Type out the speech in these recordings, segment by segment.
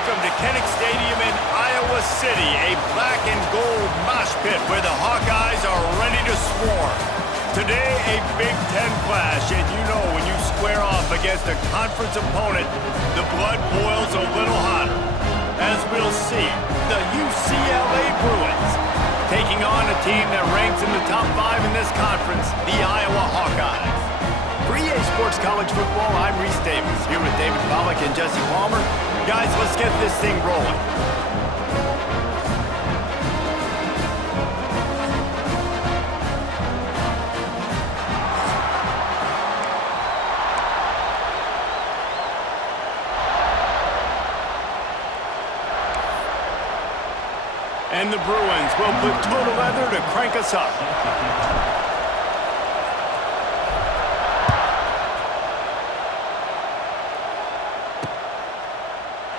welcome to Kinnick Stadium in Iowa City, a black and gold mosh pit where the Hawkeyes are ready to swarm. Today, a Big Ten clash, and you know when you square off against a conference opponent, the blood boils a little hotter. As we'll see, the UCLA Bruins taking on a team that ranks in the top 5 in this conference, the Iowa Hawkeyes. For EA Sports College Football, I'm Reese Davis, here with David Pollack and Jesse Palmer. Guys, let's get this thing rolling. And the Bruins will put total leather to crank us up.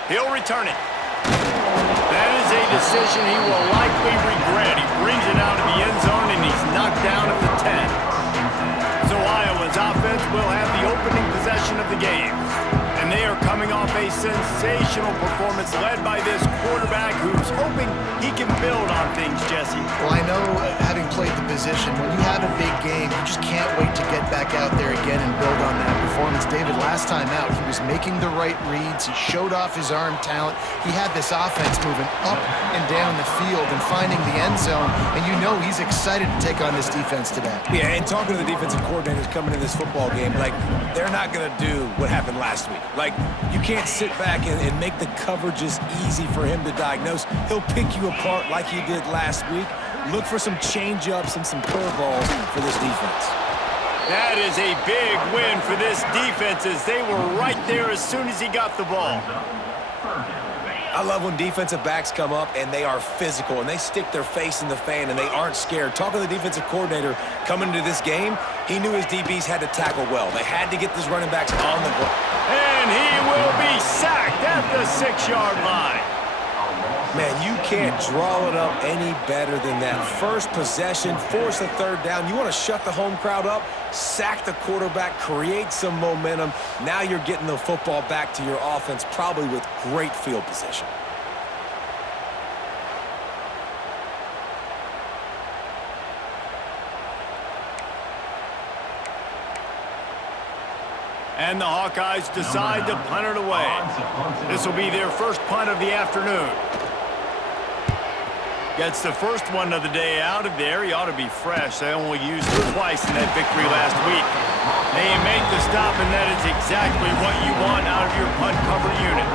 He'll return it. That is a decision he will likely regret. He brings it out of the end zone, and he's knocked down at the 10. So Iowa's offense will have the opening possession of the game. And they are coming off a sensational performance led by this quarterback who's hoping he can build on things, Jesse. Well, I know, having played the position, when you have a big game, you just can't wait to get back out there again and build on that performance. David, last time out, he was making the right reads. He showed off his arm talent. He had this offense moving up and down the field and finding the end zone. And you know he's excited to take on this defense today. Yeah, and talking to the defensive coordinators coming in this football game, like, they're not going to do what happened last week. Like, you can't sit back and make the coverages easy for him to diagnose. He'll pick you apart like he did last week. Look for some change-ups and some curveballs for this defense. That is a big win for this defense as they were right there as soon as he got the ball. I love when defensive backs come up and they are physical and they stick their face in the fan and they aren't scared. Talking to the defensive coordinator coming into this game, he knew his DBs had to tackle well. They had to get these running backs on the ground. And he will be sacked at the 6-yard line. Man, you can't draw it up any better than that. First possession, force a third down. You want to shut the home crowd up, sack the quarterback, create some momentum. Now you're getting the football back to your offense, probably with great field position. And the Hawkeyes decide to punt it away. This will be their first punt of the afternoon. Gets the first one of the day out of there. He ought to be fresh. They only used him twice in that victory last week. They make the stop, and that is exactly what you want out of your punt cover unit.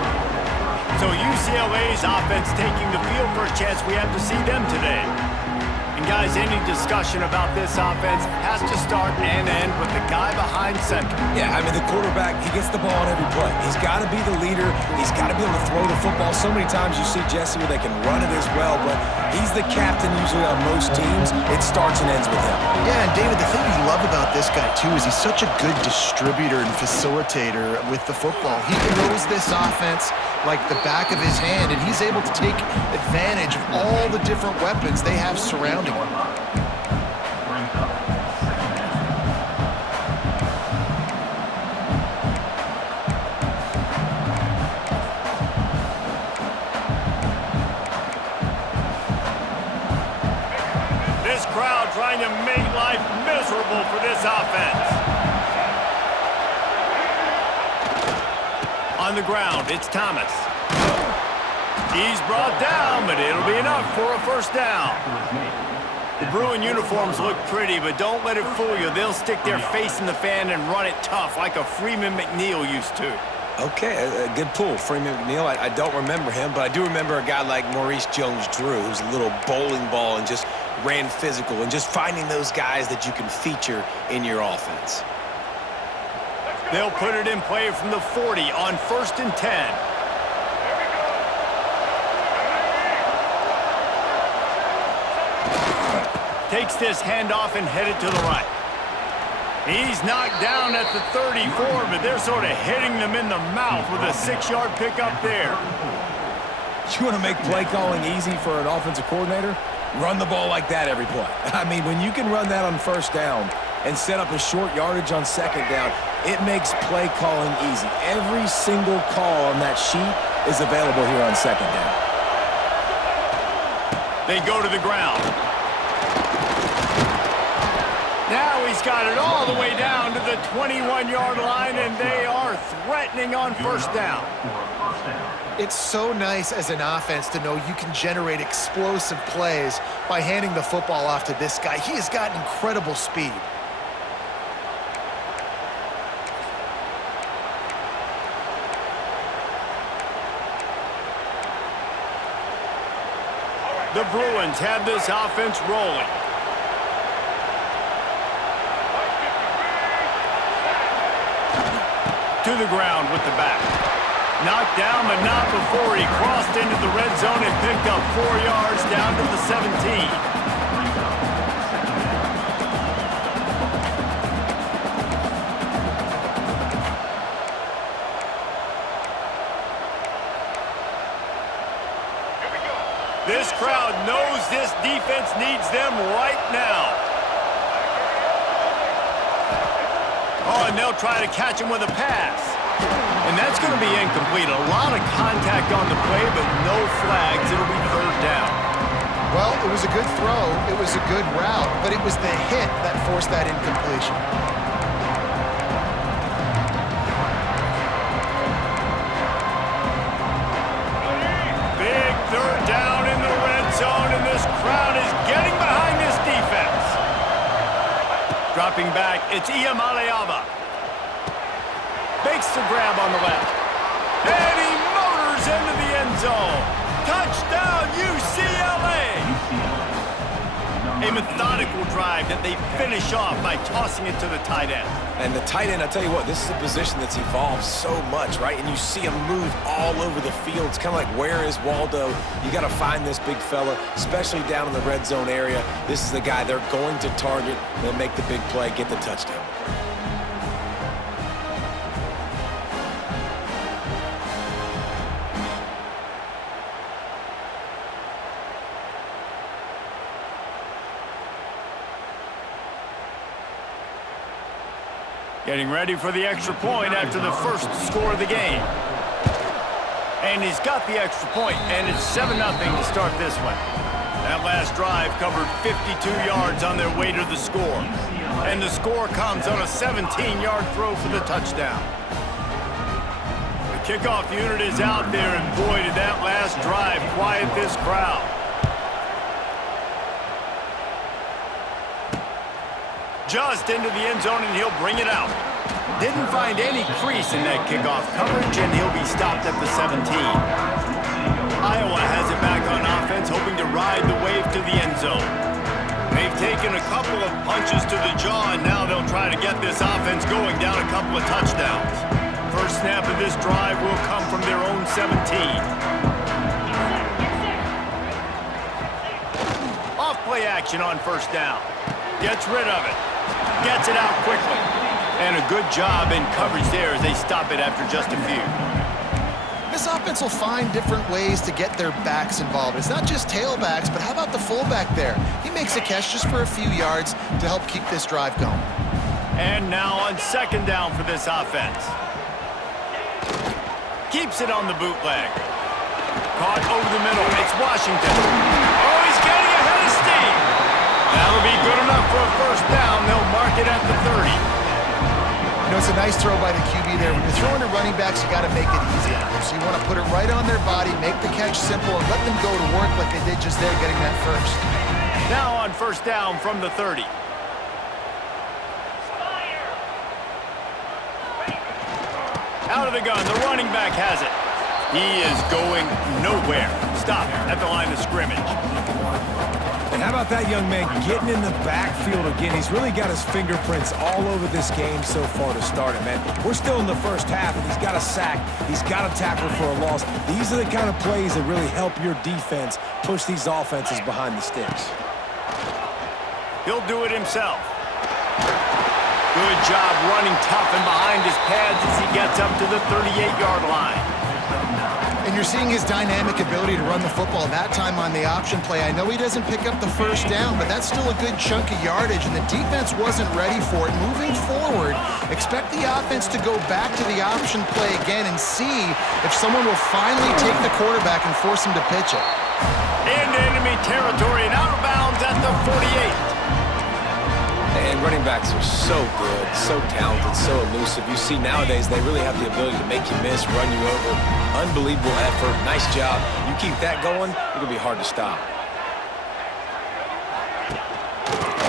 So UCLA's offense taking the field. First chance we have to see them today. And guys, any discussion about this offense has to start and end with the guy behind center. Yeah, I mean, the quarterback, he gets the ball on every play. He's got to be the leader. He's got to be able to throw the football. So many times you see Jesse where they can run it as well, but he's the captain usually on most teams. It starts and ends with him. Yeah, and David, the thing we love about this guy, too, is he's such a good distributor and facilitator with the football. He knows this offense like the back of his hand, and he's able to take advantage of all the different weapons they have surrounding him. This crowd trying to make life miserable for this offense. On the ground, it's Thomas. He's brought down, but it'll be enough for a first down. The Bruin uniforms look pretty, but don't let it fool you. They'll stick their face in the fan and run it tough like a Freeman McNeil used to. Okay, a good pull. Freeman McNeil, I don't remember him, but I do remember a guy like Maurice Jones-Drew, who's a little bowling ball and just ran physical, and just finding those guys that you can feature in your offense. They'll put it in play from the 40 on 1st and 10. Takes this handoff and headed to the right. He's knocked down at the 34, but they're sort of hitting them in the mouth with a 6-yard pickup there. You want to make play calling easy for an offensive coordinator? Run the ball like that every play. I mean, when you can run that on first down and set up a short yardage on second down, it makes play calling easy. Every single call on that sheet is available here on second down. They go to the ground. Now he's got it all the way down to the 21-yard line, and they are threatening on first down. It's so nice as an offense to know you can generate explosive plays by handing the football off to this guy. He has got incredible speed. The Bruins have this offense rolling. To the ground with the back. Knocked down, but not before he crossed into the red zone and picked up 4 yards down to the 17. This crowd knows this defense needs them right now. Oh, and they'll try to catch him with a pass. And that's going to be incomplete. A lot of contact on the play, but no flags. It'll be third down. Well, it was a good throw. It was a good route, but it was the hit that forced that incompletion. Big third down in the red zone, and this crowd is getting behind this defense. Dropping back, it's Iamaleava. Makes the grab on the left. And he motors into the end zone. Touchdown, UCLA! A methodical drive that they finish off by tossing it to the tight end. And the tight end, I tell you what, this is a position that's evolved so much, right? And you see him move all over the field. It's kind of like, where is Waldo? You got to find this big fella, especially down in the red zone area. This is the guy they're going to target. They'll make the big play, get the touchdown. Getting ready for the extra point after the first score of the game. And he's got the extra point, and it's 7-0 to start this one. That last drive covered 52 yards on their way to the score. And the score comes on a 17-yard throw for the touchdown. The kickoff unit is out there, and boy, did that last drive quiet this crowd. Just into the end zone, and he'll bring it out. Didn't find any crease in that kickoff coverage, and he'll be stopped at the 17. Iowa has it back on offense, hoping to ride the wave to the end zone. They've taken a couple of punches to the jaw, and now they'll try to get this offense going down a couple of touchdowns. First snap of this drive will come from their own 17. Off play action on first down. Gets rid of it. Gets it out quickly. And a good job in coverage there as they stop it after just a few. This offense will find different ways to get their backs involved. It's not just tailbacks, but how about the fullback there? He makes a catch just for a few yards to help keep this drive going. And now on second down for this offense. Keeps it on the bootleg. Caught over the middle. It's Washington. Oh, he's getting ahead of steam. That'll be good enough for a first down. They'll mark it at the 30. You know, it's a nice throw by the QB there. When you're throwing to running backs, you got to make it easy on them. So you want to put it right on their body, make the catch simple, and let them go to work like they did just there, getting that first. Now on first down from the 30. Out of the gun, the running back has it. He is going nowhere. Stop at the line of scrimmage. And how about that young man getting in the backfield again? He's really got his fingerprints all over this game so far to start it, man. We're still in the first half, and he's got a sack. He's got a tackle for a loss. These are the kind of plays that really help your defense push these offenses behind the sticks. He'll do it himself. Good job running tough and behind his pads as he gets up to the 38-yard line. And you're seeing his dynamic ability to run the football, that time on the option play. I know he doesn't pick up the first down, but that's still a good chunk of yardage, and the defense wasn't ready for it. Moving forward, expect the offense to go back to the option play again and see if someone will finally take the quarterback and force him to pitch it. Into enemy territory and out of bounds at the 48. And running backs are so good, so talented, so elusive. You see nowadays they really have the ability to make you miss, run you over. Unbelievable effort. Nice job. You keep that going, it'll be hard to stop.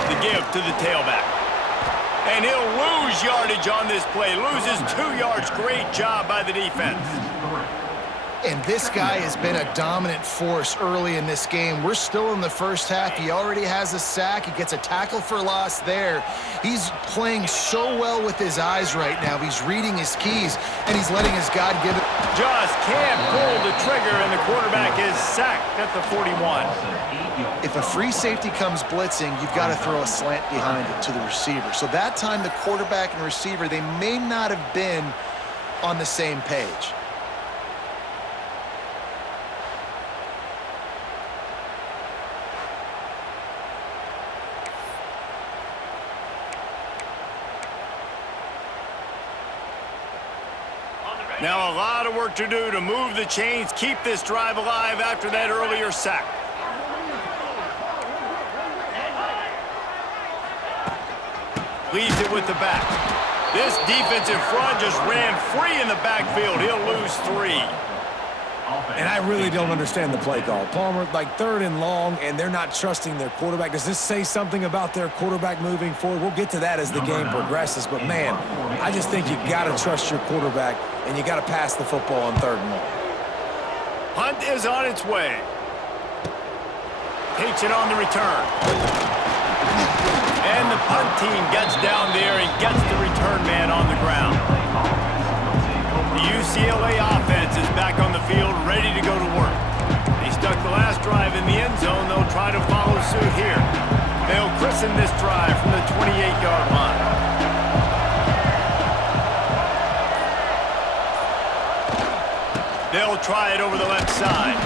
The give to the tailback. And he'll lose yardage on this play. Loses 2 yards. Great job by the defense. And this guy has been a dominant force early in this game. We're still in the first half. He already has a sack. He gets a tackle for loss there. He's playing so well with his eyes right now. He's reading his keys, and he's letting his God-given... Just can't pull the trigger, and the quarterback is sacked at the 41. If a free safety comes blitzing, you've got to throw a slant behind it to the receiver. So that time, the quarterback and receiver, they may not have been on the same page. Now a lot of work to do to move the chains, keep this drive alive after that earlier sack. Leaves it with the back. This defensive front just ran free in the backfield. He'll lose 3. And I really don't understand the play call. Palmer, like 3rd and long, and they're not trusting their quarterback. Does this say something about their quarterback moving forward? We'll get to that as the game progresses. But, man, I just think you got to trust your quarterback, and you got to pass the football on 3rd and long. Hunt is on its way. Takes it on the return. And the punt team gets down there and gets the return man on the ground. The UCLA offense is back on the field, ready to go to work. They stuck the last drive in the end zone. They'll try to follow suit here. They'll christen this drive from the 28-yard line. They'll try it over the left side.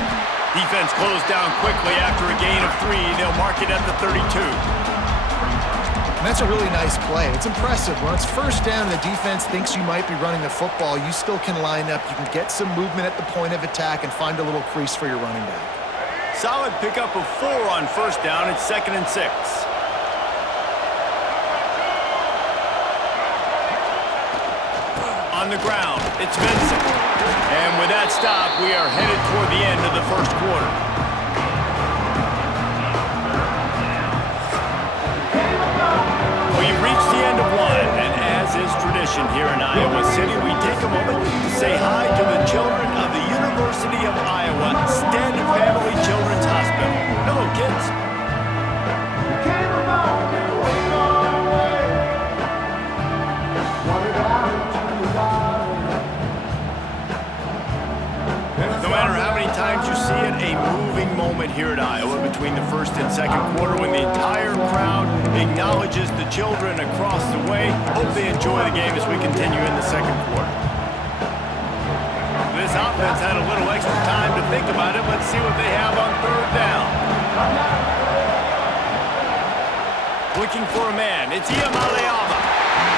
Defense closed down quickly after a gain of 3. They'll mark it at the 32. And that's a really nice play. It's impressive. When it's first down and the defense thinks you might be running the football, you still can line up. You can get some movement at the point of attack and find a little crease for your running back. Solid pickup of 4 on first down. It's 2nd and 6. On the ground, it's Vincent. And with that stop, we are headed toward the end of the first quarter. We've reached the end of one, and as is tradition here in Iowa City, we take a moment to say hi to the children of the University of Iowa Stead Family Children's Hospital. Hello, kids. No matter how many times you see it, a moving moment here at Iowa between the first and second quarter when the entire crowd acknowledges the children across the way. Hope they enjoy the game as we continue in the second quarter. This offense had a little extra time to think about it. Let's see what they have on 3rd down. Looking for a man. It's Iamaleava.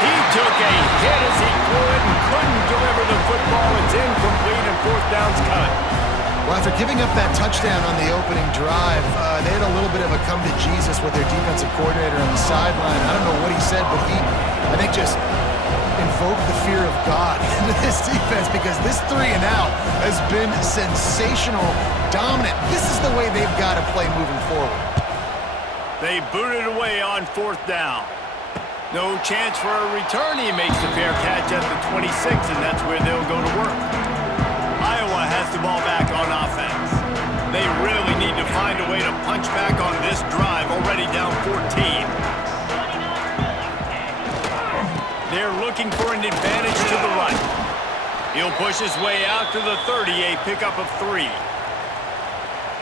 He took a hit as he threw it and couldn't deliver the football. It's incomplete and 4th down's cut. Well, after giving up that touchdown on the opening drive, they had a little bit of a come to Jesus with their defensive coordinator on the sideline. I don't know what he said, but he, I think, just invoked the fear of God into this defense because this 3 and out has been sensational, dominant. This is the way they've got to play moving forward. They booted away on 4th down. No chance for a return. He makes the fair catch at the 26, and that's where they'll go to work. Iowa has the ball back on offense. They really need to find a way to punch back on this drive, already down 14. They're looking for an advantage to the right. He'll push his way out to the 30, a pickup of 3.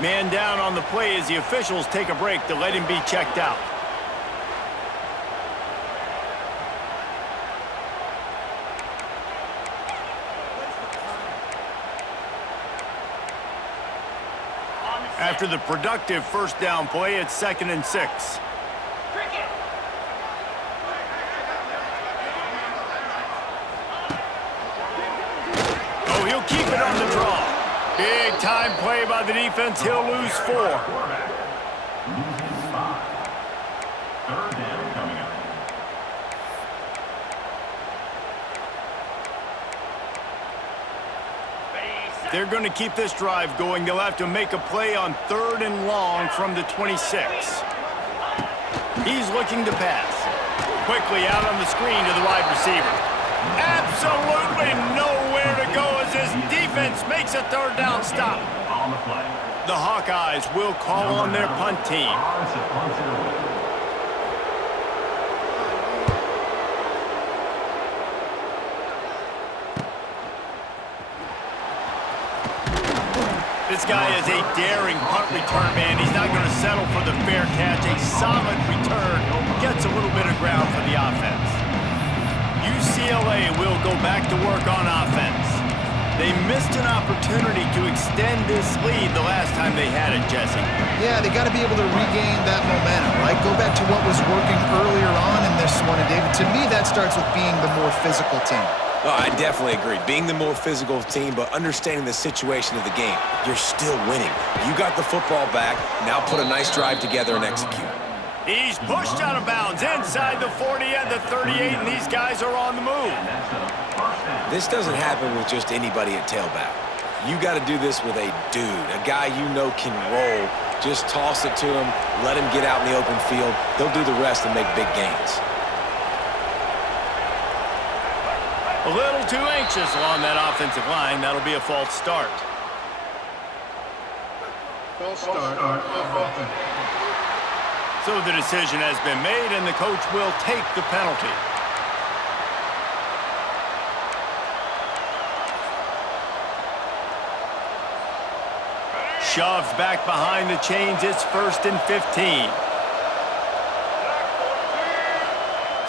Man down on the play as the officials take a break to let him be checked out. After the productive first down play, it's 2nd and 6. Oh, he'll keep it on the draw. Big time play by the defense. He'll lose 4. They're going to keep this drive going. They'll have to make a play on 3rd and long from the 26. He's looking to pass. Quickly out on the screen to the wide receiver. Absolutely nowhere to go as his defense makes a 3rd down stop. The Hawkeyes will call on their punt team. This guy is a daring punt return man. He's not going to settle for the fair catch. A solid return gets a little bit of ground for the offense. UCLA will go back to work on offense. They missed an opportunity to extend this lead the last time they had it, Jesse. Yeah, they got to be able to regain that momentum, right? Go back to what was working earlier on in this one. And David, to me, that starts with being the more physical team. Oh, I definitely agree. Being the more physical team, but understanding the situation of the game. You're still winning. You got the football back. Now put a nice drive together and execute. He's pushed out of bounds inside the 40 and the 38, and these guys are on the move. This doesn't happen with just anybody at tailback. You got to do this with a dude, a guy you know can roll. Just toss it to him, let him get out in the open field. They'll do the rest and make big gains. A little too anxious along that offensive line. That'll be a false start. False start on offense. So the decision has been made, and the coach will take the penalty. Shoved back behind the chains. It's 1st and 15.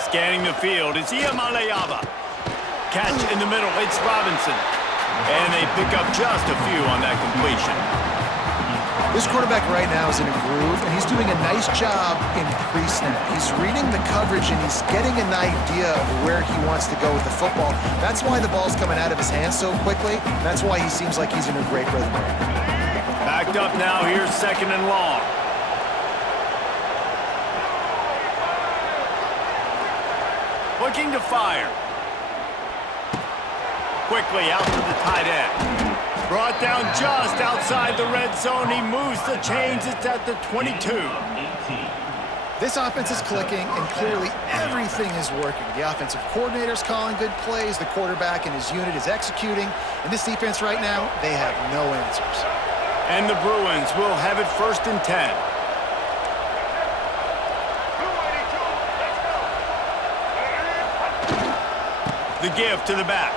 Scanning the field. It's Iamaleava. Catch in the middle. It's Robinson. And they pick up just a few on that completion. This quarterback right now is in a groove, and he's doing a nice job in pre-snap. He's reading the coverage, and he's getting an idea of where he wants to go with the football. That's why the ball's coming out of his hands so quickly. That's why he seems like he's in a great rhythm right now. Backed up now. Here's 2nd and long. Looking to fire. Quickly out to the tight end. Brought down just outside the red zone. He moves the chains. It's at the 22. This offense is clicking, and clearly everything is working. The offensive coordinator's calling good plays. The quarterback and his unit is executing. And this defense right now, they have no answers. And the Bruins will have it 1st and 10. The give to the back.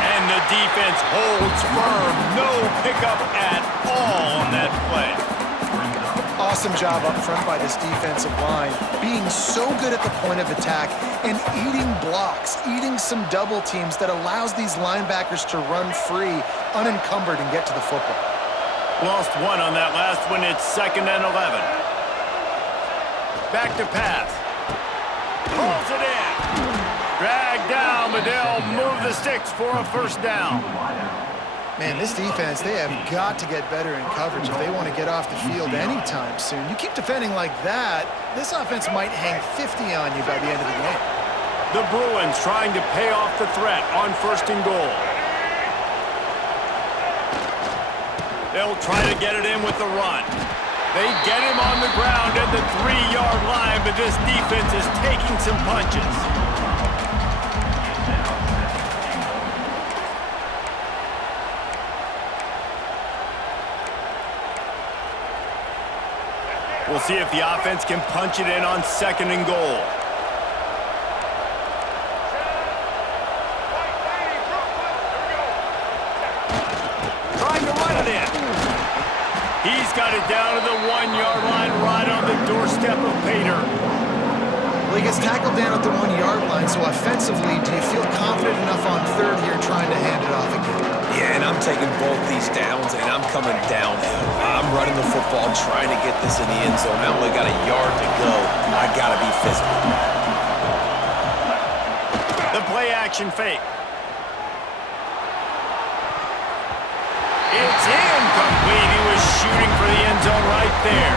And the defense holds firm. No pickup at all on that play. Awesome job up front by this defensive line, being so good at the point of attack and eating blocks, eating some double teams that allows these linebackers to run free, unencumbered, and get to the football. Lost one on that last one. It's 2nd and 11. Back to pass. Pulls it in. Drag down, but they'll move the sticks for a 1st down. Man, this defense, they have got to get better in coverage if they want to get off the field anytime soon. You keep defending like that, this offense might hang 50 on you by the end of the game. The Bruins trying to pay off the threat on 1st and goal. They'll try to get it in with the run. They get him on the ground at the 3-yard line, but this defense is taking some punches. We'll see if the offense can punch it in on 2nd and goal. Trying to run it in. He's got it down to the 1-yard line right on the doorstep of Pater. Well, he gets tackled down at the 1-yard line, so offensively, do you feel confident enough on third here trying to hand it off again? Yeah, and I'm taking both these downs, and I'm coming downhill. I'm running the football, trying to get this in the end zone. I only got a yard to go. I got to be physical. The play-action fake. It's incomplete. He was shooting for the end zone right there.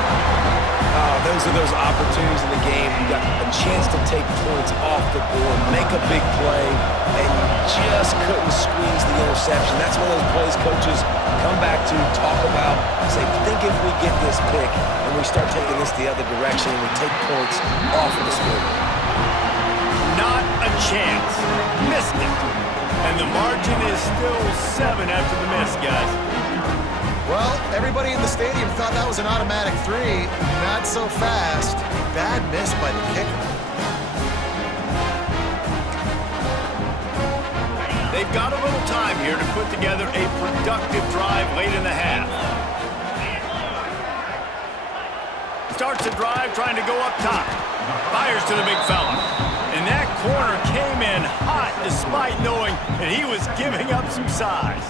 Those are those opportunities in the game. You got a chance to take points off the board, make a big play, and you just couldn't squeeze the interception. That's one of those plays coaches come back to, talk about, say, think if we get this pick and we start taking this the other direction and we take points off of the scoreboard. Not a chance. Missed it. And the margin is still 7 after the miss, guys. Well, everybody in the stadium thought that was an automatic 3. Not so fast. Bad miss by the kicker. They've got a little time here to put together a productive drive late in the half. Starts the drive trying to go up top. Fires to the big fella. And that corner came in hot despite knowing that he was giving up some size.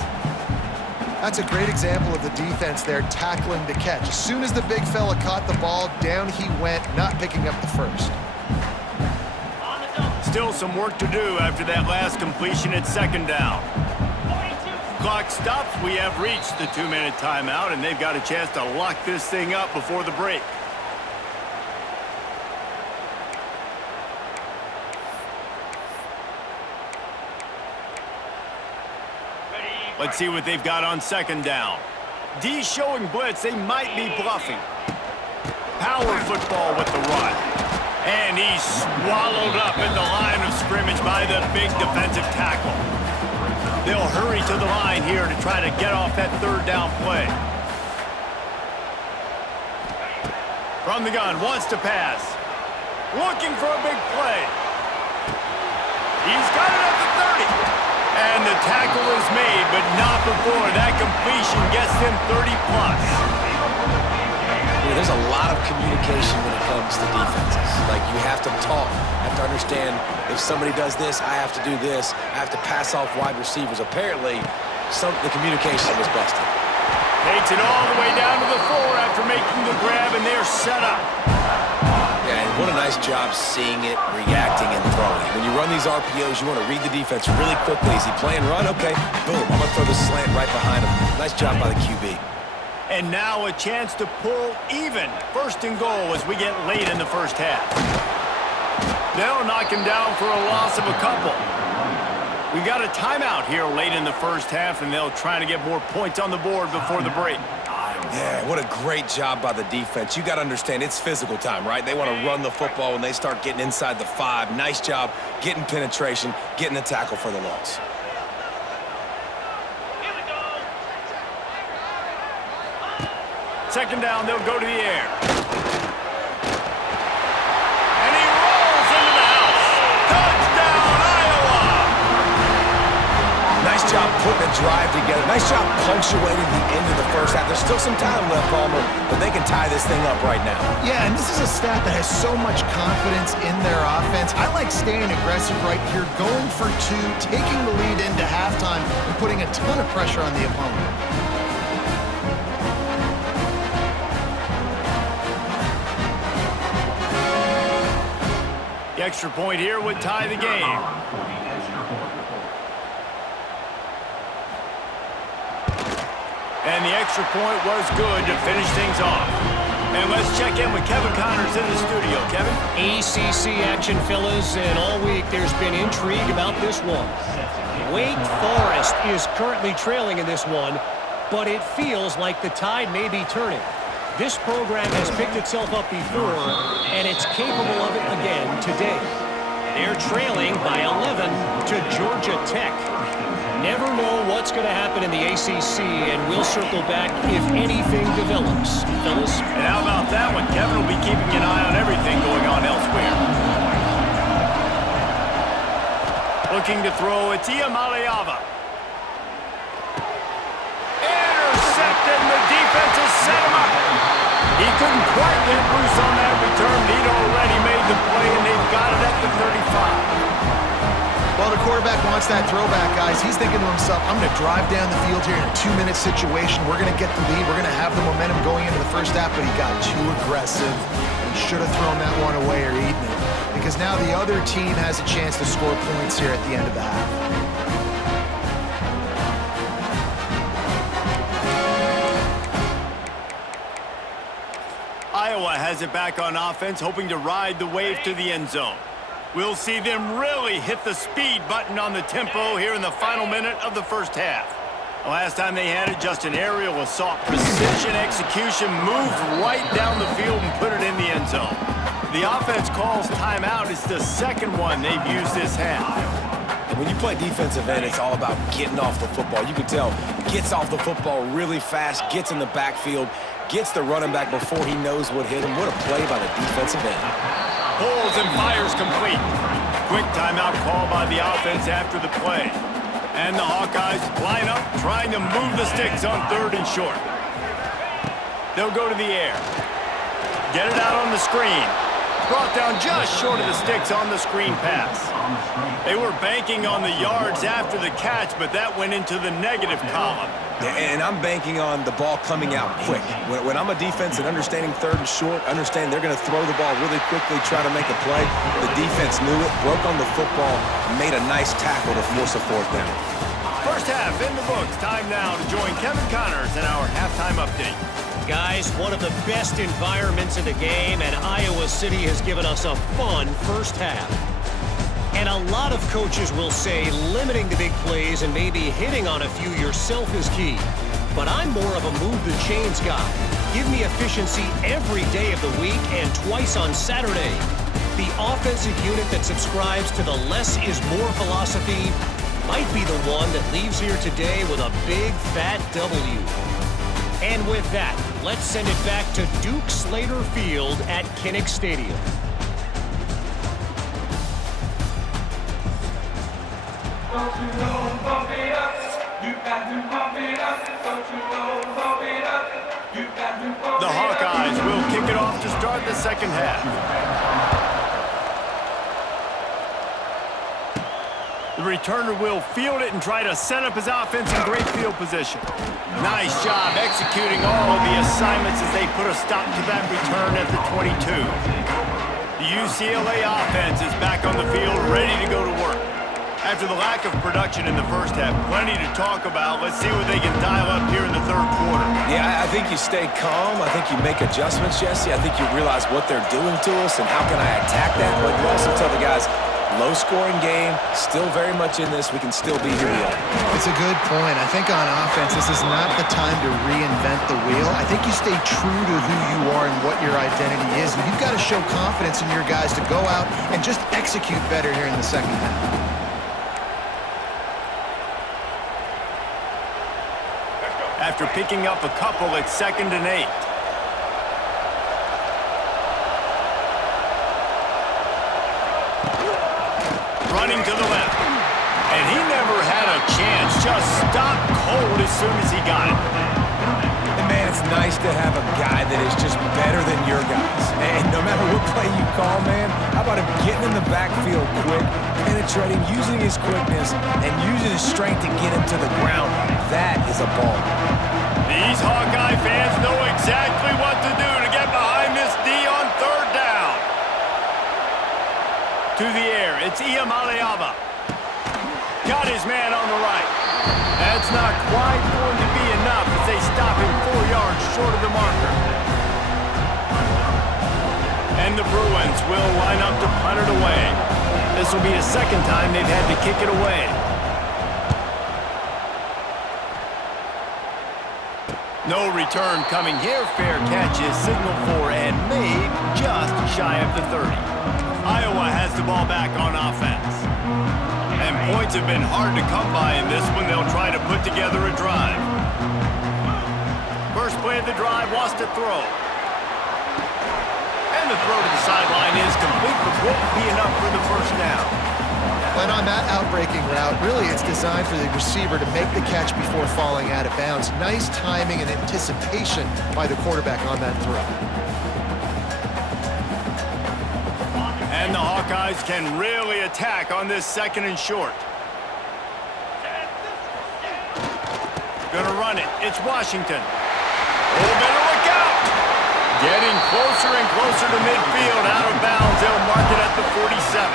That's a great example of the defense there tackling the catch. As soon as the big fella caught the ball, down he went, not picking up the first. Still some work to do after that last completion at second down. Clock stops. We have reached the 2-minute timeout, and they've got a chance to lock this thing up before the break. Let's see what they've got on second down. D showing blitz. They might be bluffing. Power football with the run. And he's swallowed up at the line of scrimmage by the big defensive tackle. They'll hurry to the line here to try to get off that third down play. From the gun, wants to pass. Looking for a big play. He's got it at the 30. And the tackle is made, but not before that completion gets them 30-plus. Yeah, there's a lot of communication when it comes to defenses. Like, you have to talk, have to understand if somebody does this, I have to do this. I have to pass off wide receivers. Apparently, the communication was busted. Takes it all the way down to the 4 after making the grab, and they're set up. Yeah, and what a nice job seeing it, reacting, and throwing. When you run these RPOs, you want to read the defense really quickly. Is he playing run? Okay, boom, I'm going to throw the slant right behind him. Nice job by the QB. And now a chance to pull even. First and goal as we get late in the first half. They'll knock him down for a loss of a couple. We got a timeout here late in the first half, and they'll try to get more points on the board before the break. Yeah, what a great job by the defense. You got to understand, it's physical time, right? They want to run the football when they start getting inside the 5. Nice job getting penetration, getting the tackle for the loss. Second down, they'll go to the air. And he rolls into the house. Touchdown, Iowa! Nice job putting a drive together. Nice job punctuating the end of the first half. There's still some time left, Palmer, but they can tie this thing up right now. Yeah, and this is a staff that has so much confidence in their offense. I like staying aggressive right here, going for 2, taking the lead into halftime, and putting a ton of pressure on the opponent. The extra point here would tie the game. And the extra point was good to finish things off. And let's check in with Kevin Connors in the studio. Kevin? ACC action, fellas, and all week there's been intrigue about this one. Wake Forest is currently trailing in this one, but it feels like the tide may be turning. This program has picked itself up before, and it's capable of it again today. They're trailing by 11 to Georgia Tech. Never know what's going to happen in the ACC, and we'll circle back if anything develops. Fellas? And how about that one? Kevin will be keeping an eye on everything going on elsewhere. Looking to throw, it's Iamaleava. Intercepted, and the defense has set him up. He couldn't quite get loose on that return. He'd already made with the play, and they've got it at the 35. Well, the quarterback wants that throwback, guys. He's thinking to himself, I'm going to drive down the field here in a 2-minute situation. We're going to get the lead. We're going to have the momentum going into the first half, but he got too aggressive. He should have thrown that one away or eaten it, because now the other team has a chance to score points here at the end of the half. Iowa has it back on offense, hoping to ride the wave to the end zone. We'll see them really hit the speed button on the tempo here in the final minute of the first half. The last time they had it, just an aerial assault. Precision execution, moved right down the field and put it in the end zone. The offense calls timeout. It's the second one they've used this half. And when you play defensive end, it's all about getting off the football. You can tell, gets off the football really fast, gets in the backfield, gets the running back before he knows what hit him. What a play by the defensive end. Pulls and fires complete. Quick timeout call by the offense after the play. And the Hawkeyes line up, trying to move the sticks on 3rd and short. They'll go to the air. Get it out on the screen. Brought down just short of the sticks on the screen pass. They were banking on the yards after the catch, but that went into the negative column. And I'm banking on the ball coming out quick. When I'm a defense and understanding 3rd and short, understand they're going to throw the ball really quickly, try to make a play. The defense knew it, broke on the football, made a nice tackle to force a 4th down. First half in the books. Time now to join Kevin Connors in our halftime update. Guys, one of the best environments in the game, and Iowa City has given us a fun first half. And a lot of coaches will say limiting the big plays and maybe hitting on a few yourself is key. But I'm more of a move the chains guy. Give me efficiency every day of the week and twice on Saturday. The offensive unit that subscribes to the less is more philosophy might be the one that leaves here today with a big fat W. And with that, let's send it back to Duke Slater Field at Kinnick Stadium. Don't you know, bump it up. You got to bump it up. Don't you know, bump it up. You got to bump it up. The Hawkeyes will kick it off to start the second half. The returner will field it and try to set up his offense in great field position. Nice job executing all of the assignments as they put a stop to that return at the 22. The UCLA offense is back on the field, ready to go to work. After the lack of production in the first half, plenty to talk about. Let's see what they can dial up here in the 3rd quarter. Yeah, I think you stay calm. I think you make adjustments, Jesse. I think you realize what they're doing to us and how can I attack that. But you also tell the guys, low-scoring game, still very much in this. We can still be here we are. It's a good point. I think on offense, this is not the time to reinvent the wheel. I think you stay true to who you are and what your identity is. And you've got to show confidence in your guys to go out and just execute better here in the second half. After picking up a couple, it's 2nd and 8. Running to the left. And he never had a chance. Just stopped cold as soon as he got it. And man, it's nice to have a guy that is just better than your guys. And no matter what play you call, man, how about him getting in the backfield quick, penetrating, using his quickness, and using his strength to get him to the ground. That is a ball. These Hawkeye fans know exactly what to do to get behind this D on 3rd down. To the air, it's Iamaleava. Got his man on the right. That's not quite going to be enough as they stop him 4 yards short of the marker. And the Bruins will line up to punt it away. This will be the 2nd time they've had to kick it away. No return coming here. Fair catch is signaled for and made just shy of the 30. Iowa has the ball back on offense. And points have been hard to come by in this one. They'll try to put together a drive. First play of the drive wants to throw. And the throw to the sideline is complete, but won't be enough for the first down. And on that outbreaking route, really it's designed for the receiver to make the catch before falling out of bounds. Nice timing and anticipation by the quarterback on that throw. And the Hawkeyes can really attack on this 2nd and short. Gonna run it. It's Washington. Oh, better look out! Getting closer and closer to midfield. Out of bounds. They'll mark it at the 47.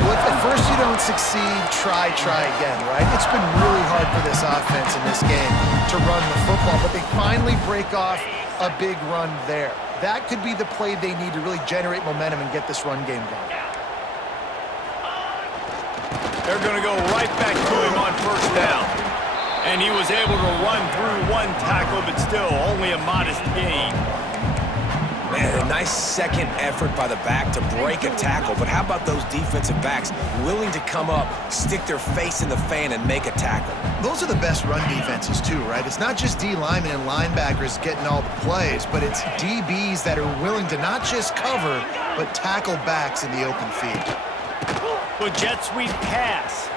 Well, if at first you don't succeed, try again, right? It's been really hard for this offense in this game to run the football, but they finally break off a big run there. That could be the play they need to really generate momentum and get this run game going. They're going to go right back to him on 1st down. And he was able to run through 1 tackle, but still only a modest gain. Man, a nice second effort by the back to break a tackle. But how about those defensive backs willing to come up, stick their face in the fan, and make a tackle? Those are the best run defenses too, right? It's not just D linemen and linebackers getting all the plays, but it's DBs that are willing to not just cover, but tackle backs in the open field. Well, jet sweep pass.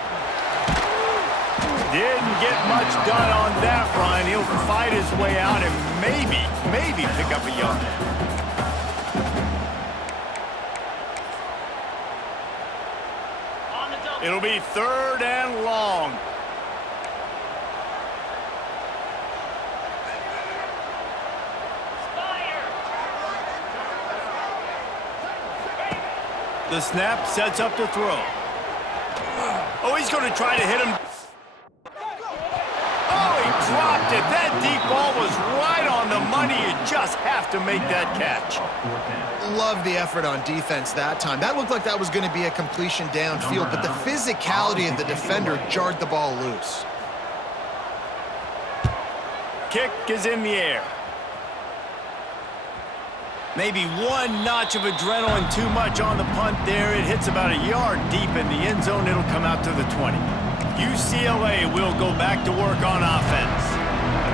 Didn't get much done on that run. He'll fight his way out and maybe pick up a yard. It'll be 3rd and long. The snap sets up the throw. Oh, he's going to try to hit him. Oh, he dropped it. That deep ball was right on the money. You just have to make that catch. Love the effort on defense that time. That looked like that was going to be a completion downfield, but the physicality of the defender jarred the ball loose. Kick is in the air. Maybe 1 notch of adrenaline too much on the punt there. It hits about a yard deep in the end zone. It'll come out to the 20. UCLA will go back to work on offense.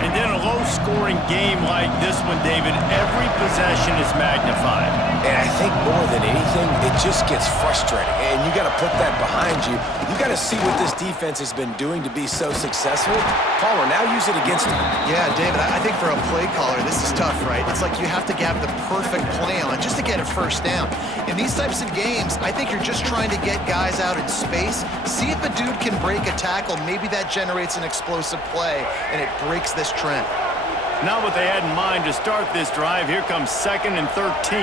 And in a low-scoring game like this one, David, every possession is magnified. And I think more than anything, it just gets frustrating. And you got to put that behind you. You got to see what this defense has been doing to be so successful. Palmer, now use it against them. Yeah, David, I think for a play caller, this is tough, right? It's like you have to have the perfect play on just to get a 1st down. In these types of games, I think you're just trying to get guys out in space, see if a dude can break a tackle. Maybe that generates an explosive play, and it breaks this trend. Not what they had in mind to start this drive. Here comes 2nd and 13.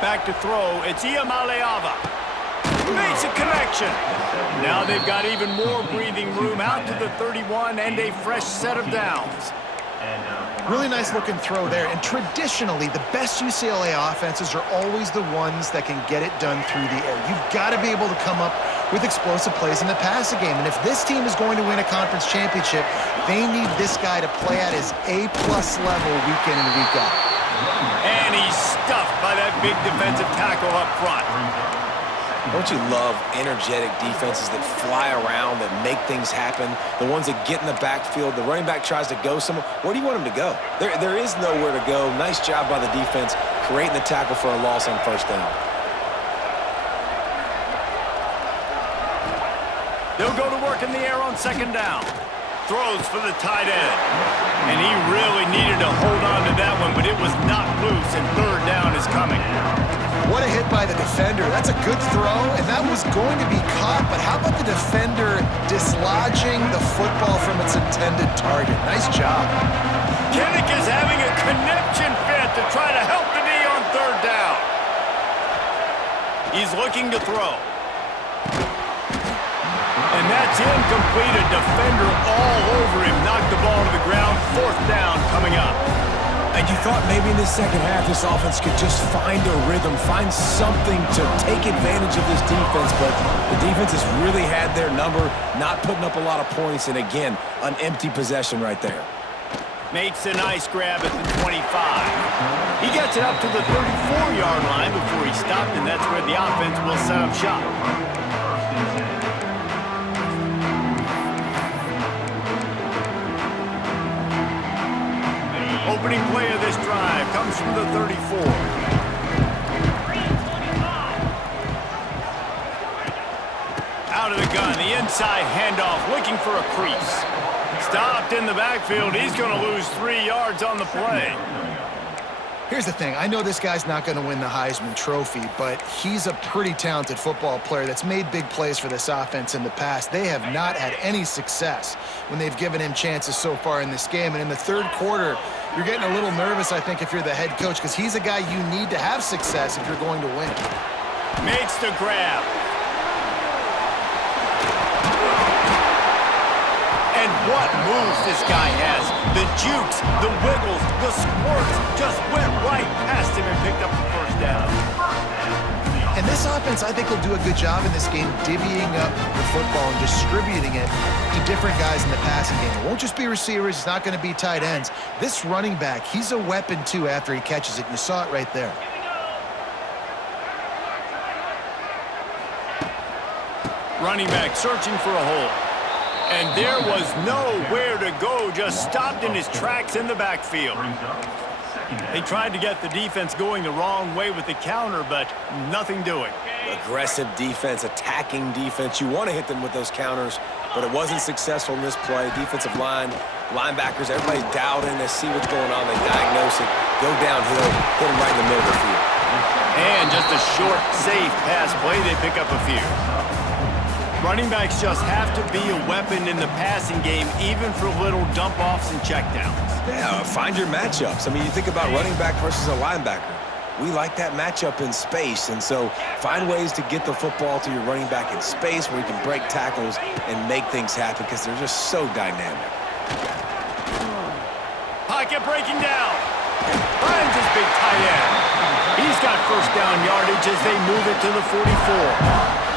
Back to throw. It's Iamaleava. Makes a connection. Now they've got even more breathing room out to the 31 and a fresh set of downs. Really nice looking throw there. And traditionally, the best UCLA offenses are always the ones that can get it done through the air. You've got to be able to come up with explosive plays in the passing game. And if this team is going to win a conference championship, they need this guy to play at his A-plus level week in and week out. And he's stuffed by that big defensive tackle up front. Don't you love energetic defenses that fly around, that make things happen? The ones that get in the backfield, the running back tries to go somewhere. Where do you want him to go? There is nowhere to go. Nice job by the defense, creating the tackle for a loss on 1st down. They'll go to work in the air on 2nd down. Throws for the tight end. And he really needed to hold on to that one, but it was not loose, and 3rd down is coming. What a hit by the defender. That's a good throw, and that was going to be caught, but how about the defender dislodging the football from its intended target? Nice job. Kinnick is having a conniption fit to try to help the knee on 3rd down. He's looking to throw. And that's incomplete. A defender all over him. Knocked the ball to the ground. 4th down coming up. And you thought maybe in the second half this offense could just find a rhythm, find something to take advantage of this defense, but the defense has really had their number, not putting up a lot of points, and again, an empty possession right there. Makes a nice grab at the 25. He gets it up to the 34-yard line before he stopped, and that's where the offense will set up shop. Opening play of this drive comes from the 34. Out of the gun, the inside handoff, looking for a crease. Stopped in the backfield. He's going to lose 3 yards on the play. Here's the thing. I know this guy's not going to win the Heisman Trophy, but he's a pretty talented football player that's made big plays for this offense in the past. They have not had any success when they've given him chances so far in this game. And in the third quarter, you're getting a little nervous, I think, if you're the head coach, because he's a guy you need to have success if you're going to win. Makes the grab. And what moves this guy has. The jukes, the wiggles, the squirts just went right past him and picked up the first down. And this offense, I think, will do a good job in this game divvying up the football and distributing it to different guys in the passing game. It won't just be receivers. It's not going to be tight ends. This running back, he's a weapon, too, after he catches it. You saw it right there. Running back searching for a hole. And there was nowhere to go, just stopped in his tracks in the backfield. They tried to get the defense going the wrong way with the counter, but nothing doing. Aggressive defense, attacking defense. You want to hit them with those counters, but it wasn't successful in this play. Defensive line, linebackers, everybody's dialed in. They see what's going on. They diagnose it, go downhill, hit them right in the middle of the field. And just a short, safe pass play, they pick up a few. Running backs just have to be a weapon in the passing game, even for little dump-offs and checkdowns. Yeah, find your matchups. I mean, you think about running back versus a linebacker. We like that matchup in space, and so find ways to get the football to your running back in space where you can break tackles and make things happen because they're just so dynamic. Pocket breaking down. Finds his big tight end. He's got first down yardage as they move it to the 44.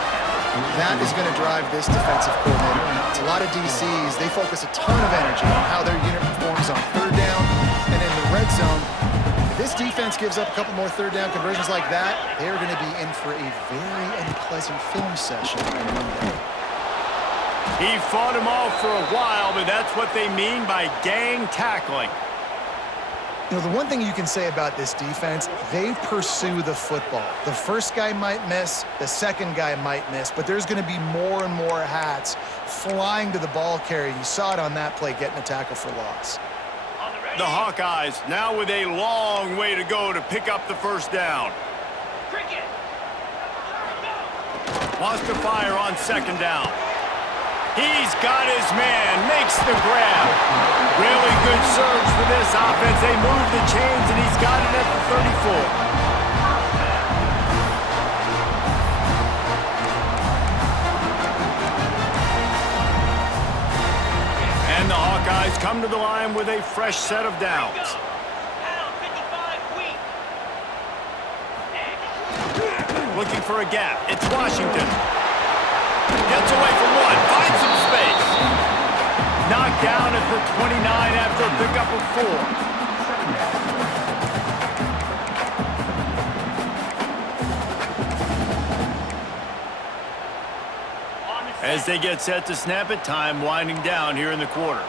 That is going to drive this defensive coordinator nuts. A lot of DCs, they focus a ton of energy on how their unit performs on third down and in the red zone. If this defense gives up a couple more third down conversions like that, they're going to be in for a very unpleasant film session on Monday. He fought him off for a while, but that's what they mean by gang tackling. You know, the one thing you can say about this defense, they pursue the football. The first guy might miss, the second guy might miss, but there's going to be more and more hats flying to the ball carrier. You saw it on that play, getting a tackle for loss. The Hawkeyes now with a long way to go to pick up the first down. Wants to fire on second down. He's got his man, makes the grab. Really good surge for this offense. They move the chains, and he's got it at the 34. And the Hawkeyes come to the line with a fresh set of downs. Looking for a gap. It's Washington. Gets away from one. Finds some space. Knocked down at the 29 after a pickup of 4. As they get set to snap it, time winding down here in the quarter.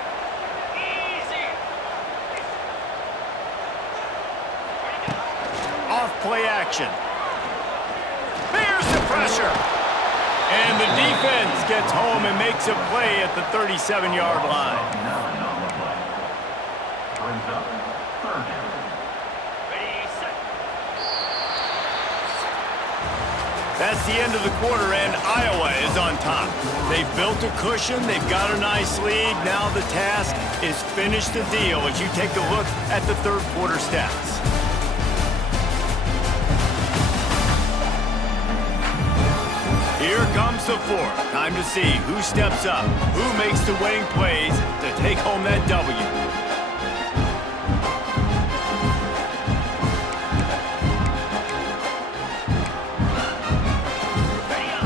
Off play action. Bears the pressure. And the defense gets home and makes a play at the 37-yard line. That's the end of the quarter, and Iowa is on top. They've built a cushion. They've got a nice lead. Now the task is finish the deal as you take a look at the third quarter stats. Here comes the fourth. Time to see who steps up, who makes the winning plays to take home that W.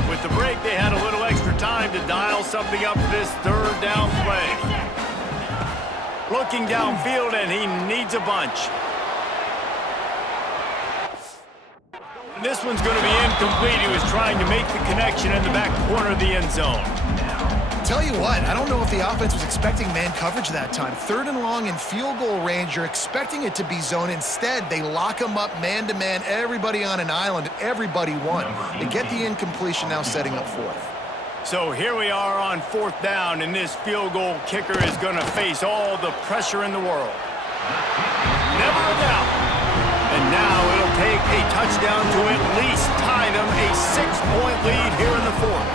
With the break, they had a little extra time to dial something up for this third down play. Looking downfield, and he needs a bunch. This one's going to be incomplete. He was trying to make the connection in the back corner of the end zone. Tell you what, I don't know if the offense was expecting man coverage that time. Third and long in field goal range, you're expecting it to be zone. Instead, they lock them up man-to-man, everybody on an island, and everybody won. They get the incompletion, now setting up fourth. So here we are on fourth down, and this field goal kicker is going to face all the pressure in the world. Never a doubt. And now it'll take a touchdown to at least tie them a 6-point lead here in the fourth.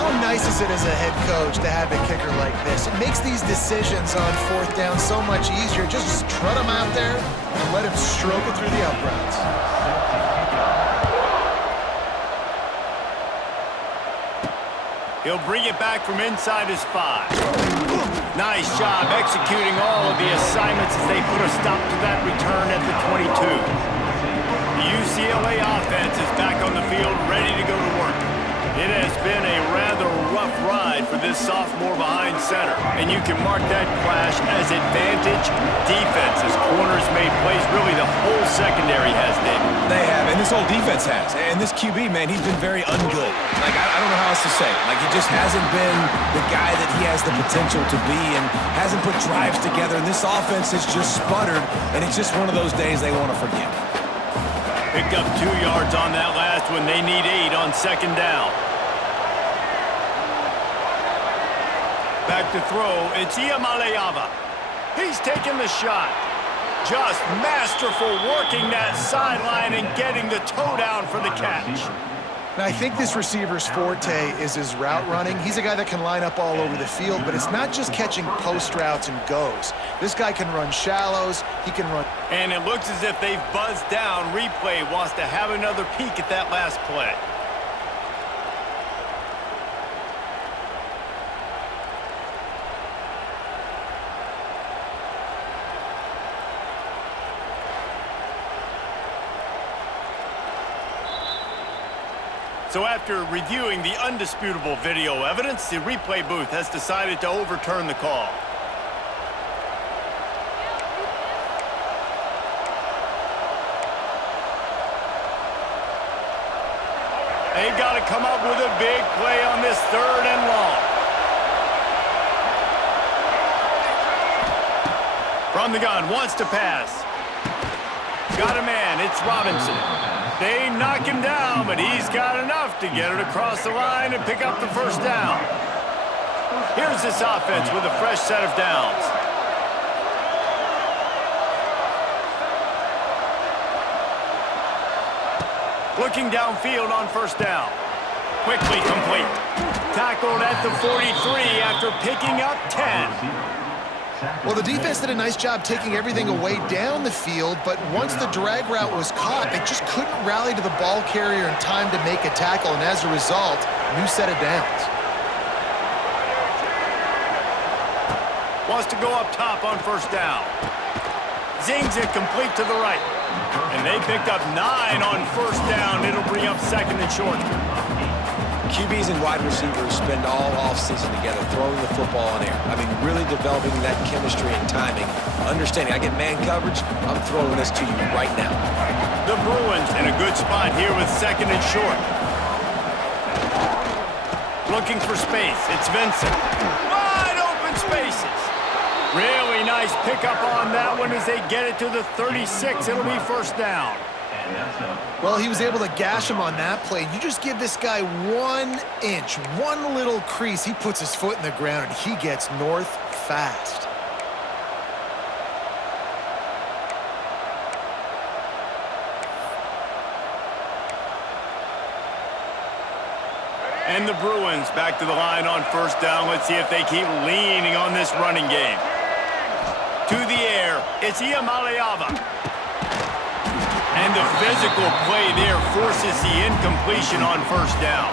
How nice is it as a head coach to have a kicker like this? It makes these decisions on fourth down so much easier. Just trot him out there and let him stroke it through the uprights. He'll bring it back from inside his 5. Nice job executing all of the assignments as they put a stop to that return at the 22. The UCLA offense is back on the field ready to go to work. It has been a rather rough ride for this sophomore behind center, and you can mark that clash as advantage defense as corners made plays. Really, the whole secondary has, David. They have, and this whole defense has. And this QB, man, he's been very ungood. Like, I don't know how else to say it. Like, he just hasn't been the guy that he has the potential to be and hasn't put drives together. And this offense has just sputtered, and it's just one of those days they want to forget. Picked up 2 yards on that last one. They need 8 on second down. Back to throw, it's Iamaleava. He's taking the shot. Just masterful working that sideline and getting the toe down for the catch. Now, I think this receiver's forte is his route running. He's a guy that can line up all over the field, but it's not just catching post routes and goes. This guy can run shallows. He can run. And it looks as if they've buzzed down. Replay wants to have another peek at that last play. So after reviewing the undisputable video evidence, the replay booth has decided to overturn the call. They've got to come up with a big play on this 3rd and long. From the gun, wants to pass. Got a man, it's Robinson. They knock him down, but he's got enough to get it across the line and pick up the first down. Here's this offense with a fresh set of downs. Looking downfield on first down. Quickly complete. Tackled at the 43 after picking up 10. Well, the defense did a nice job taking everything away down the field, but once the drag route was caught, they just couldn't rally to the ball carrier in time to make a tackle, and as a result, new set of downs. Wants to go up top on first down. Zings it complete to the right. And they picked up 9 on first down. It'll bring up second and short. QBs and wide receivers spend all offseason together throwing the football in air. I mean, really developing that chemistry and timing. Understanding, I get man coverage, I'm throwing this to you right now. The Bruins in a good spot here with second and short. Looking for space, it's Vincent. Wide open spaces. Really nice pickup on that one as they get it to the 36. It'll be first down. Well, he was able to gash him on that play. You just give this guy 1 inch, one little crease, he puts his foot in the ground and he gets north fast. And the Bruins back to the line on first down. Let's see if they keep leaning on this running game. To the air, it's Iamaleava. And the physical play there forces the incompletion on first down.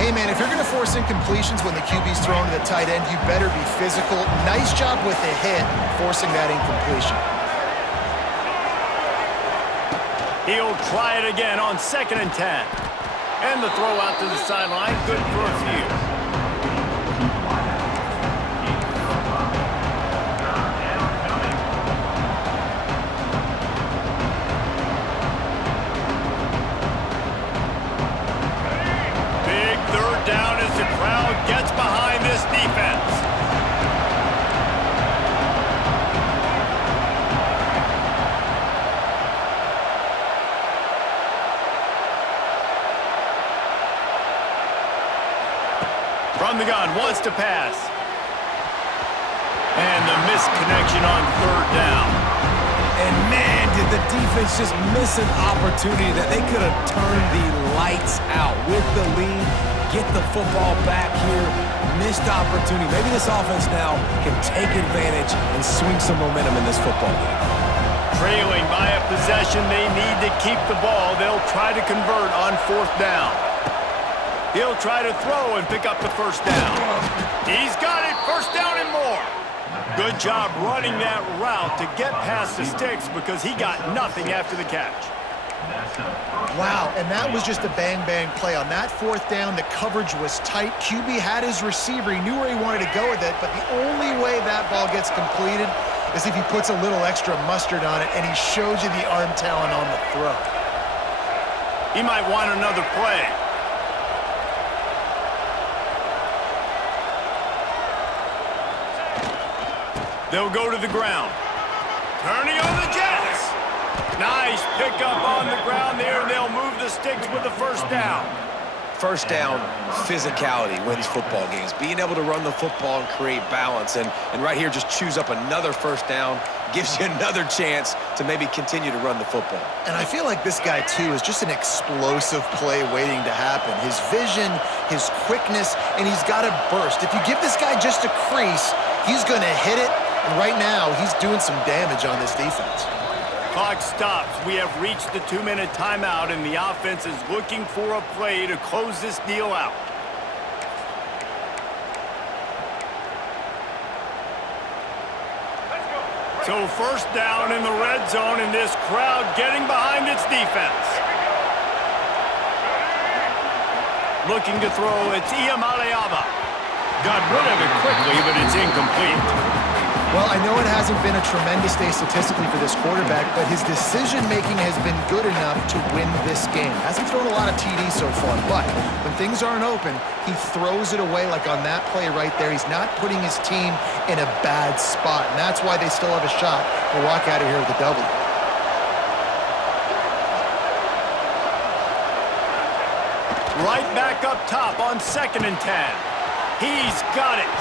Hey, man, if you're going to force incompletions when the QB's thrown to the tight end, you better be physical. Nice job with the hit, forcing that incompletion. He'll try it again on second and 10. And the throw out to the sideline, good for a few. Down as the crowd gets behind this defense. From the gun, wants to pass. And the missed connection on third down. And man, did the defense just miss an opportunity that they could have turned the lights out with the lead, get the football back here, missed opportunity. Maybe this offense now can take advantage and swing some momentum in this football game. Trailing by a possession, they need to keep the ball. They'll try to convert on 4th down. He'll try to throw and pick up the 1st down. He's got it, 1st down and more. Good job running that route to get past the sticks because he got nothing after the catch. Wow, and that was just a bang-bang play. On that 4th down, the coverage was tight. QB had his receiver. He knew where he wanted to go with it, but the only way that ball gets completed is if he puts a little extra mustard on it, and he shows you the arm talent on the throw. He might want another play. They'll go to the ground. Turning on the Jets. Nice pickup on the ground there, and they'll move the sticks with the 1st down. 1st down, physicality wins football games. Being able to run the football and create balance. And right here, just choose up another 1st down, gives you another chance to maybe continue to run the football. And I feel like this guy, too, is just an explosive play waiting to happen. His vision, his quickness, and he's got a burst. If you give this guy just a crease, he's going to hit it. And right now, he's doing some damage on this defense. Clock stops. We have reached the 2-minute timeout, and the offense is looking for a play to close this deal out. So 1st down in the red zone, and this crowd getting behind its defense. Looking to throw, it's Iamaleava. Got rid of it quickly, but it's incomplete. Well, I know it hasn't been a tremendous day statistically for this quarterback, but his decision-making has been good enough to win this game. Hasn't thrown a lot of TDs so far, but when things aren't open, he throws it away like on that play right there. He's not putting his team in a bad spot, and that's why they still have a shot to walk out of here with a W. Right back up top on 2nd and 10. He's got it.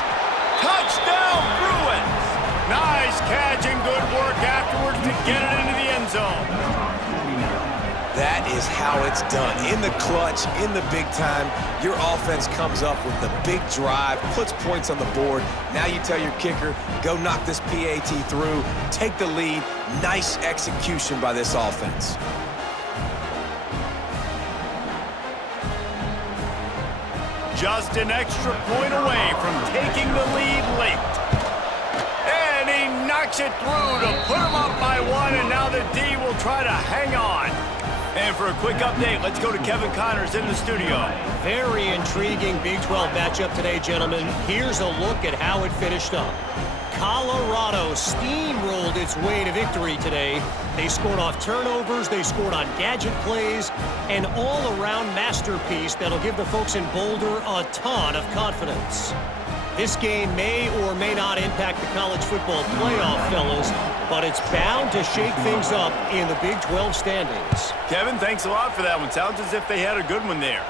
Touchdown, Bruins! Nice catch and good work afterwards to get it into the end zone. That is how it's done. In the clutch, in the big time, your offense comes up with the big drive, puts points on the board. Now you tell your kicker, go knock this PAT through, take the lead. Nice execution by this offense. Just an extra point away from taking the lead late. And he knocks it through to put him up by 1, and now the D will try to hang on. And for a quick update, let's go to Kevin Connors in the studio. Very intriguing Big 12 matchup today, gentlemen. Here's a look at how it finished up. Colorado steamrolled its way to victory today. They scored off turnovers, they scored on gadget plays, an all-around masterpiece that'll give the folks in Boulder a ton of confidence. This game may or may not impact the college football playoff, fellas, but it's bound to shake things up in the Big 12 standings. Kevin, thanks a lot for that one. Sounds as if they had a good one there.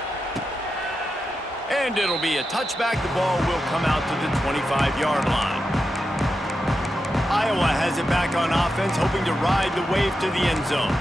And it'll be a touchback. The ball will come out to the 25-yard line. Iowa has it back on offense, hoping to ride the wave to the end zone.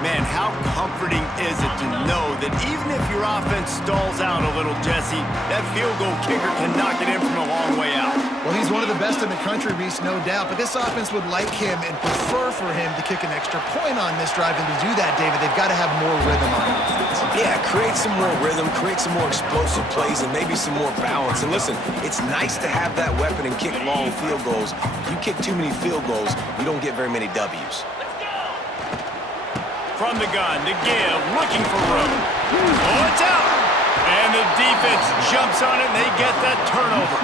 Man, how comforting is it to know that even if your offense stalls out a little, Jesse, that field goal kicker can knock it in from a long way out. Well, he's one of the best in the country, Reese, no doubt. But this offense would like him and prefer for him to kick an extra point on this drive. And to do that, David, they've got to have more rhythm on offense. Yeah, create some more rhythm, create some more explosive plays, and maybe some more balance. And listen, it's nice to have that weapon and kick long field goals. If you kick too many field goals, you don't get very many W's. From the gun to give, looking for room. Oh, it's out! And the defense jumps on it, and they get that turnover.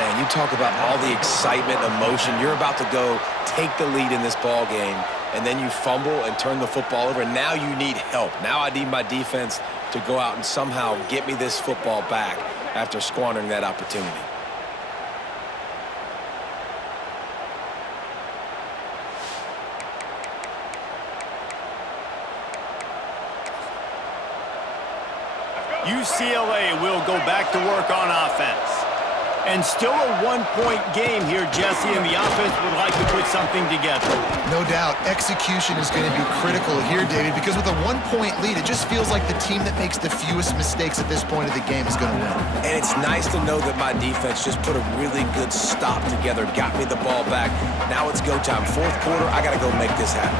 Man, you talk about all the excitement, emotion. You're about to go take the lead in this ball game, and then you fumble and turn the football over. Now you need help. Now I need my defense to go out and somehow get me this football back after squandering that opportunity. UCLA will go back to work on offense. And still a one-point game here, Jesse, and the offense would like to put something together. No doubt, execution is going to be critical here, David, because with a one-point lead, it just feels like the team that makes the fewest mistakes at this point of the game is going to win. And it's nice to know that my defense just put a really good stop together, got me the ball back. Now it's go time. Fourth quarter, I got to go make this happen.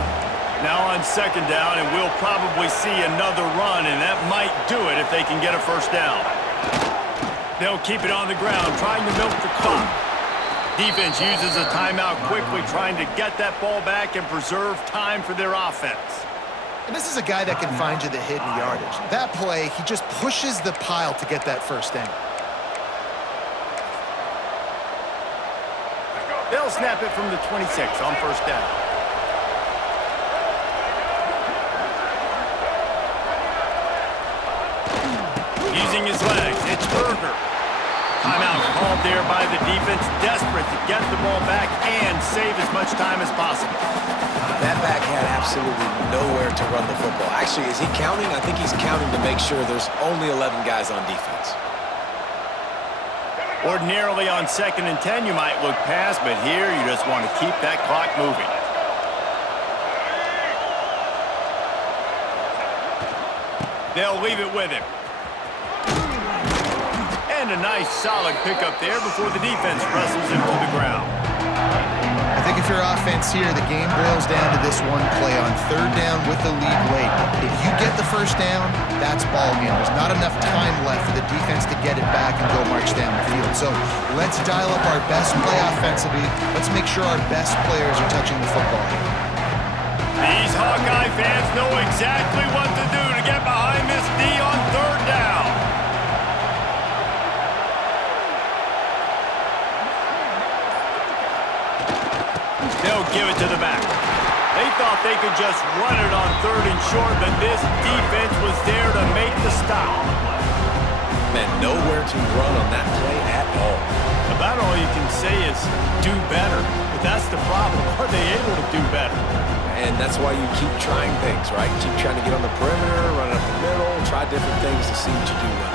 Now on second down, and we'll probably see another run, and that might do it if they can get a first down. They'll keep it on the ground, trying to milk the clock. Defense uses a timeout quickly, trying to get that ball back and preserve time for their offense. And this is a guy that can find you the hidden yardage. That play, he just pushes the pile to get that first down. They'll snap it from the 26 on first down. Using his legs, it's Berger. Timeout called there by the defense, desperate to get the ball back and save as much time as possible. That back had absolutely nowhere to run the football. Actually, is he counting? I think he's counting to make sure there's only 11 guys on defense. Ordinarily on 2nd and 10, you might look past, but here you just want to keep that clock moving. They'll leave it with him. And a nice solid pickup there before the defense wrestles him to the ground. I think if you're offense here, the game boils down to this one play on third down with the lead late. If you get the first down, that's ball game. There's not enough time left for the defense to get it back and go march down the field. So let's dial up our best play offensively. Let's make sure our best players are touching the football here. These Hawkeye fans know exactly what to do to get behind this D on third down. They'll give it to the back. They thought they could just run it on third and short, but this defense was there to make the stop. Man, nowhere to run on that play at all. About all you can say is do better, but that's the problem. Are they able to do better? And that's why you keep trying things, right? Keep trying to get on the perimeter, run up the middle, try different things to see what you do well.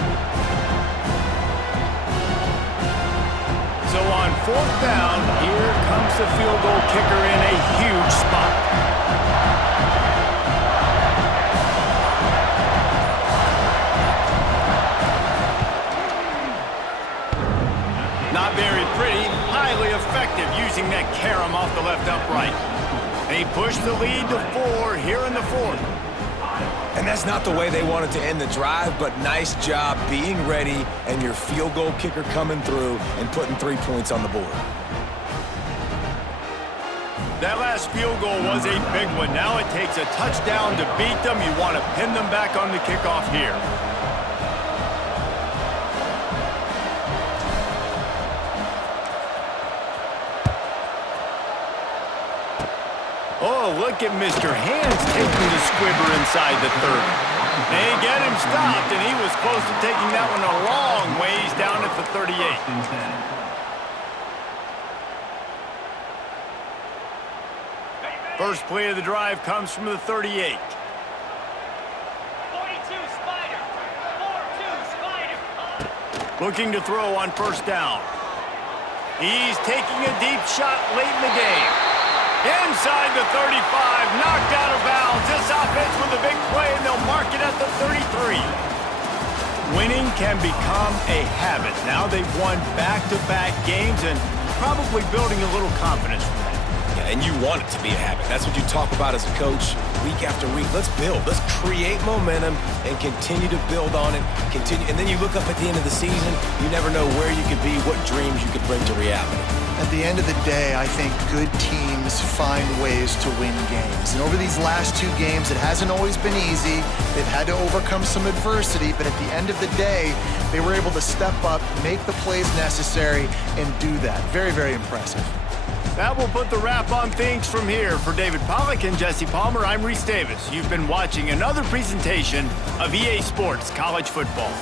So on fourth down, here comes the field goal kicker in a huge spot. Not very pretty, highly effective using that carom off the left upright. They push the lead to 4 here in the fourth. And that's not the way they wanted to end the drive, but nice job being ready and your field goal kicker coming through and putting 3 points on the board. That last field goal was a big one. Now it takes a touchdown to beat them. You want to pin them back on the kickoff here. Oh, look at Mr. Hands taking the squibber inside the 30. They get him stopped, and he was close to taking that one a long ways down at the 38. First play of the drive comes from the 38. 42 Spider. 4-2 Spider. Looking to throw on first down. He's taking a deep shot late in the game. Inside the 35, knocked out of bounds. This offense with a big play, and they'll mark it at the 33. Winning can become a habit. Now they've won back-to-back games and probably building a little confidence from that. Yeah, and you want it to be a habit. That's what you talk about as a coach week after week. Let's build. Let's create momentum and continue to build on it. Continue, and then you look up at the end of the season, you never know where you could be, what dreams you could bring to reality. At the end of the day, I think good teams find ways to win games. And over these last 2 games, it hasn't always been easy. They've had to overcome some adversity, but at the end of the day, they were able to step up, make the plays necessary, and do that. Very, very impressive. That will put the wrap on things from here. For David Pollack and Jesse Palmer, I'm Reese Davis. You've been watching another presentation of EA Sports College Football.